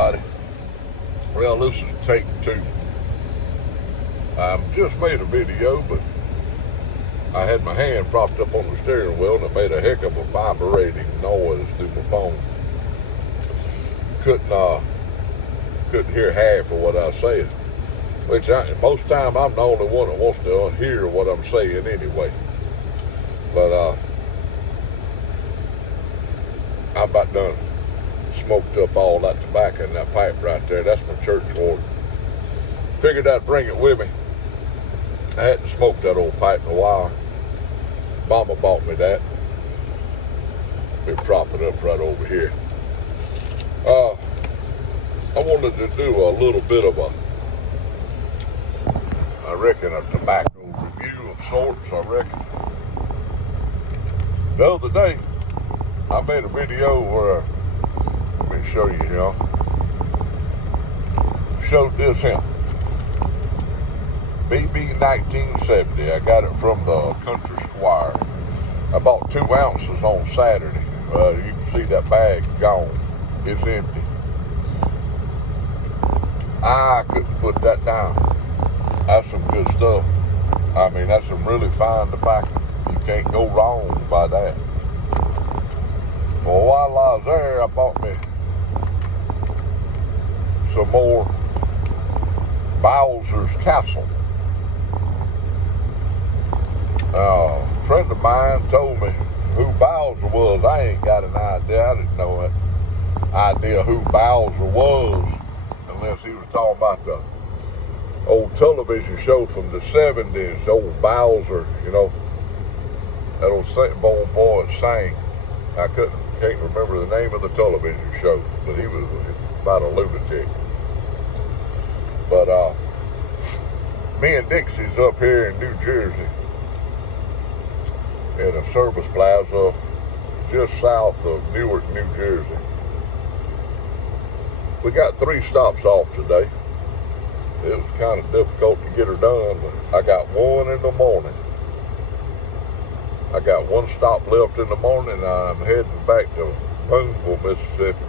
everybody. Well, this is take two. I just made a video, but I had my hand propped up on the steering wheel and it made a heck of a vibrating noise through my phone. Couldn't hear half of what I was saying, which most time I'm the only one that wants to hear what I'm saying anyway. But I'm about done smoked up all that tobacco in that pipe right there. That's my church warden. Figured I'd bring it with me. I hadn't smoked that old pipe in a while. Mama bought me that. We prop it up right over here. I wanted to do a little bit of a tobacco review of sorts, I reckon. The other day, I made a video where, let me show you here, showed this hemp. BB 1970, I got it from the Country Squire. I bought 2 ounces on Saturday. You can see that bag gone. It's empty. I couldn't put that down. That's some good stuff. I mean, that's some really fine tobacco. You can't go wrong by that. Well, while I was there, I bought me some more Bowser's Castle. A friend of mine told me who Bowser was. I ain't got an idea. I didn't know that idea who Bowser was unless he was talking about the old television show from the 70s, old Bowser, you know, that old boy that sang. I can't remember the name of the television show, but he was about a lunatic. But me and Dixie's up here in New Jersey in a service plaza just south of Newark, New Jersey. We got 3 stops off today. It was kind of difficult to get her done, but I got one in the morning. I got 1 stop left in the morning. I'm heading back to Boonville, Mississippi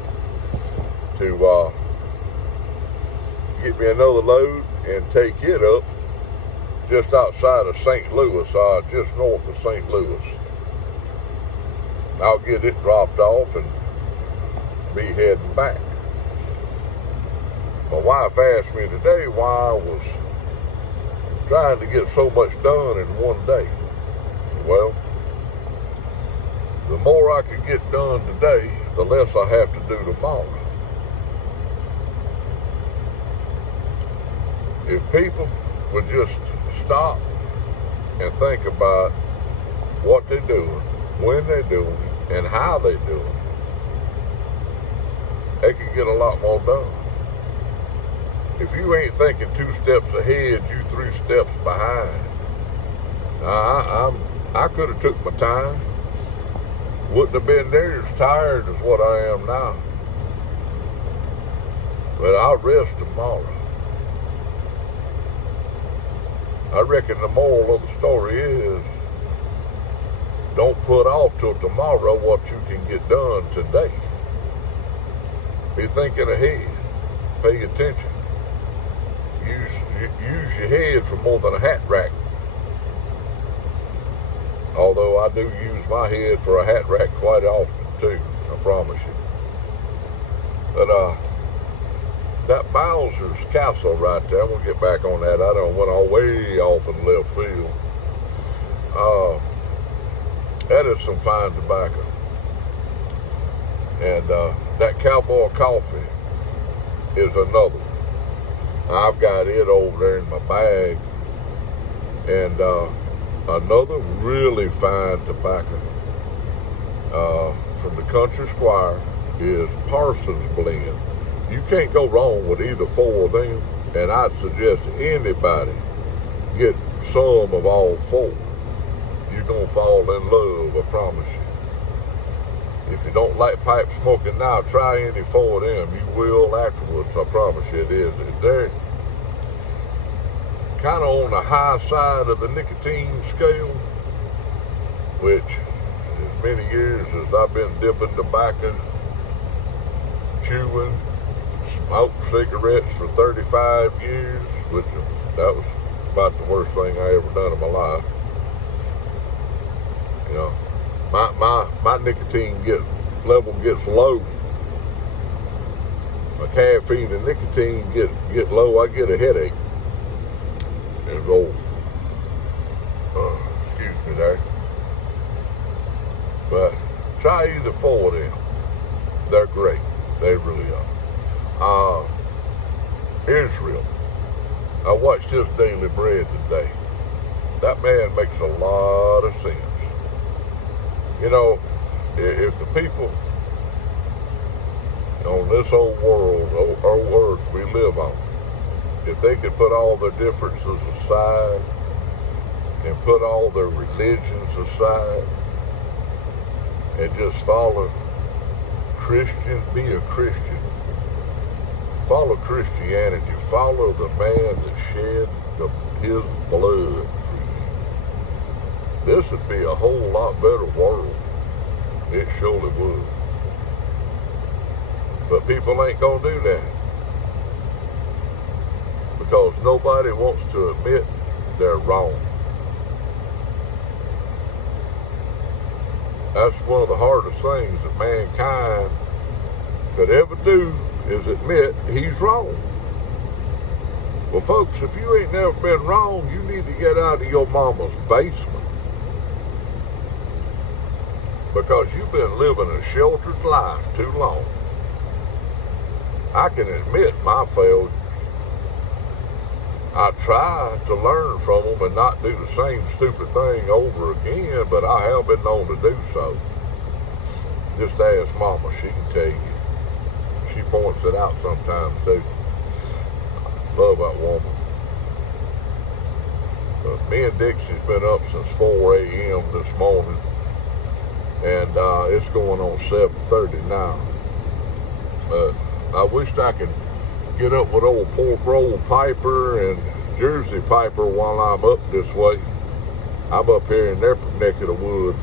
to get me another load and take it up just outside of St. Louis, just north of St. Louis. I'll get it dropped off and be heading back. My wife asked me today why I was trying to get so much done in one day. Well, the more I could get done today, the less I have to do tomorrow. If people would just stop and think about what they're doing, when they're doing it, and how they're doing it, they could get a lot more done. If you ain't thinking 2 steps ahead, you 3 steps behind. I could have took my time. Wouldn't have been near as tired as what I am now. But I'll rest tomorrow. I reckon the moral of the story is, don't put off till tomorrow what you can get done today. Be thinking ahead. Pay attention. Use your head for more than a hat rack. Although I do use my head for a hat rack quite often too, I promise you. But that Bowser's Castle right there, I'm gonna get back on that. I done went all way off in left field. That is some fine tobacco. And that Cowboy Coffee is another one. I've got it over there in my bag. And another really fine tobacco from the Country Squire is Parsons Blend. You can't go wrong with either 4 of them, and I'd suggest anybody get some of all 4. You're going to fall in love, I promise you. If you don't like pipe smoking now, try any 4 of them. You will afterwards, I promise you it is. They're kind of on the high side of the nicotine scale, which as many years as I've been dipping tobacco, chewing, smoked cigarettes for 35 years, which that was about the worst thing I ever done in my life. You know, my nicotine level gets low. My caffeine and nicotine get low. I get a headache. It's old. Excuse me there. But try either four of them. They're great. They really are. Israel. I watched his Daily Bread today. That man makes a lot of sense. You know, if the people on this old world, old earth we live on, if they could put all their differences aside and put all their religions aside and just follow Christian, be a Christian, follow Christianity, follow the man that shed his blood for you, this would be a whole lot better world. It surely would. But people ain't gonna do that because nobody wants to admit they're wrong. That's one of the hardest things that mankind could ever do, is admit he's wrong. Well, folks, if you ain't never been wrong, you need to get out of your mama's basement, because you've been living a sheltered life too long. I can admit my failures. I try to learn from them and not do the same stupid thing over again, but I have been known to do so. Just ask Mama, she can tell you. She points it out sometimes too. Love that woman. But me and Dixie's been up since 4 a.m. this morning, and it's going on 7:30 now. I wished I could get up with old Pork Roll Piper and Jersey Piper while I'm up this way. I'm up here in their neck of the woods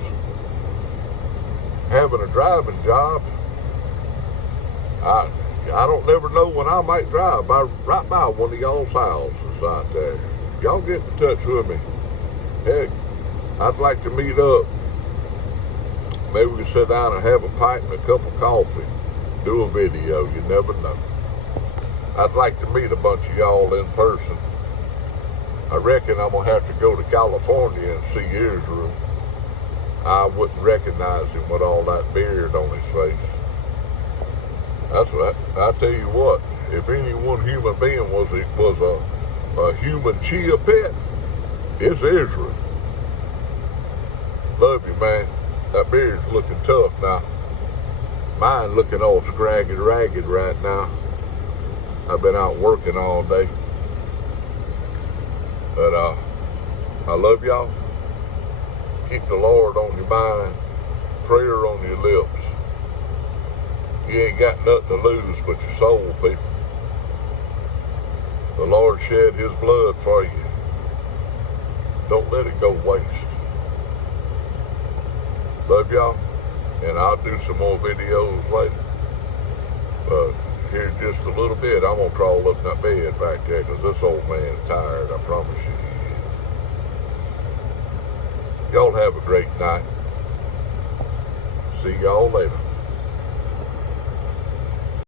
having a driving job. I don't never know when I might drive right by one of y'all's houses out there. Y'all get in touch with me. Heck, I'd like to meet up. Maybe we can sit down and have a pint and a cup of coffee. Do a video, you never know. I'd like to meet a bunch of y'all in person. I reckon I'm gonna have to go to California and see Israel. I wouldn't recognize him with all that beard on his face. That's what I tell you what. If any one human being was a human chia pet, it's Israel. Love you, man. That beard's looking tough now. Mine looking all scragged ragged right now. I've been out working all day. But I love y'all. Keep the Lord on your mind. Prayer on your lips. You ain't got nothing to lose but your soul, people. The Lord shed his blood for you. Don't let it go waste. Love y'all. And I'll do some more videos later. But here in just a little bit, I'm going to crawl up in that bed back there, because this old man's tired, I promise you. Y'all have a great night. See y'all later.